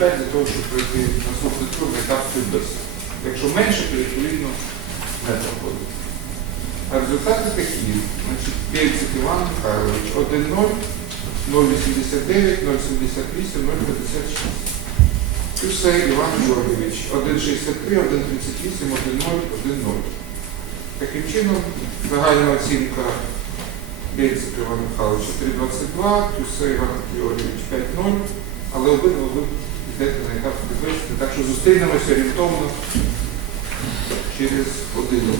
0,5 для того, щоб пройти наступний тур етап співбесід. Якщо менше, то відповідно не проходить. А результати такі. Значить, Пєльцик Іван Михайлович 1-0, 0,89, 0,78, 0,56. Кюсей Іван Георгійович 1,63, 1,38, 1,0, 1,0. Таким чином, загальна оцінка Бєльцик Івана Михайловича 3,22, Кюсей Іван Георгійович 5,0, але обидва ви так що зустрінемося орієнтовно через годину.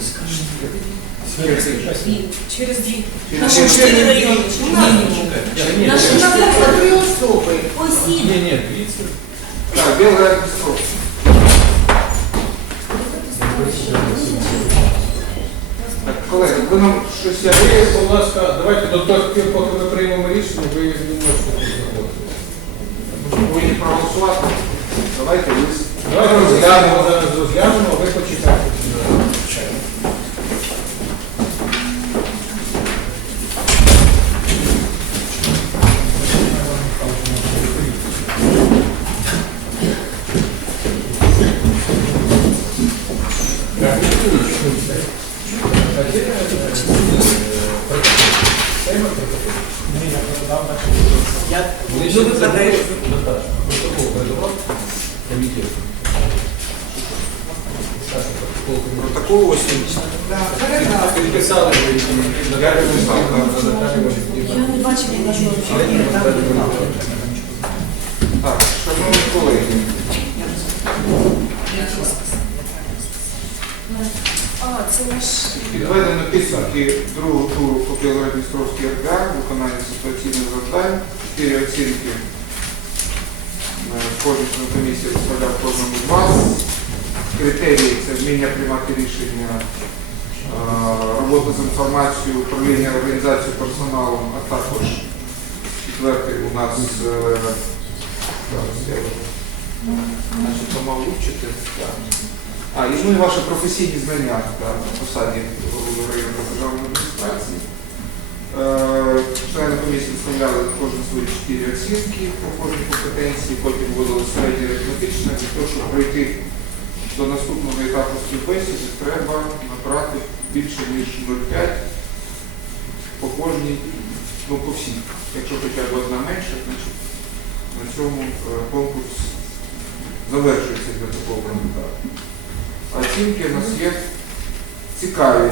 Через дві. Наші чотири райони. Ні, Наші Три особи. осіб. ні, ні, дивіться. Так, Білий Адміністров. Так, колеги, ви нам щось я будь ласка, давайте до пір, поки ми приймемо рішення, ви не проголосувати. Давайте лист. Давайте розглянемо, зараз розглянемо, а ви почекайте. Ну, ви гадаєте. Саша, протокол комітету. Протокол ви і Я не бачила нашого Так, шановні колеги, підведено підсумки другого туру по Білгород-Дністровській РДА, виконання ситуаційних завдань, чотири оцінки. Е, Кожен член комісії виставляв кожному з вас. Критерії це вміння приймати рішення, е, робота з інформацією, управління організацією персоналом, а також четвертий у нас е, зараз я його, значить, вивчити. А, і ну і ваші професійні знання так, на посаді голови районної державної адміністрації. Члени комісії виставляли кожен свої чотири оцінки по кожній компетенції, потім вводили середнє арифметичне. Для того, щоб пройти до наступного етапу співбесіди, треба набрати більше ніж 0,5 по кожній, ну по всіх. Якщо хоча б одна менша, значить на цьому е, конкурс завершується для такого кандидата. Оцінки у нас є цікаві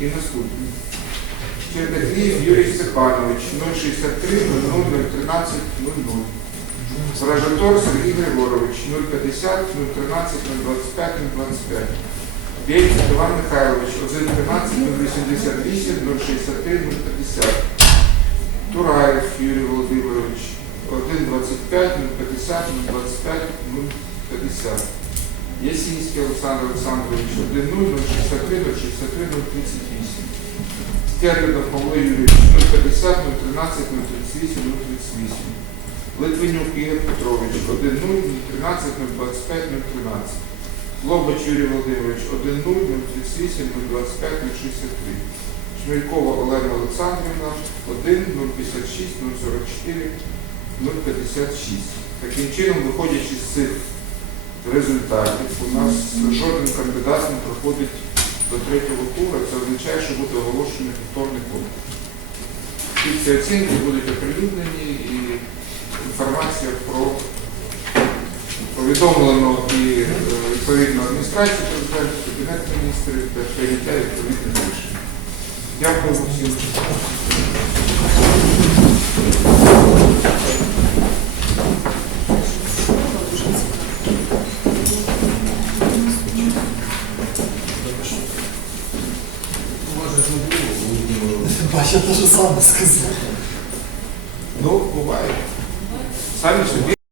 і наступні. Чердакліїв Юрій Степанович 063 00 013 00. Ражатор Сергій Григорович 050 013 025 025. Бєльцев Іван Михайлович 113 088 063 050. Тураєв Юрій Володимирович 125 050 025 050. Ясінський Олександр Олександрович 1 0 063 063 038. Стерлядов Павло Юрійович 050 013 038 038. Литвинюк Ігор Петрович 1 0 013 025 013. Лобач Юрій Володимирович 1 0 038 025 063. Шмелькова Олена Олександрівна 1 056 044 056. Таким чином, виходячи з цих результатів, у нас жоден кандидат не проходить до третього тура. Це означає, що буде оголошений повторний конкурс. Всі ці оцінки будуть оприлюднені і інформація про повідомлено і е, відповідну адміністрацію президента, кабінет міністрів та прийняття відповідних рішень. Дякую всім. Може, тоже не було. Бачу, те ж саме сказав. Ну, буває. Самі собі.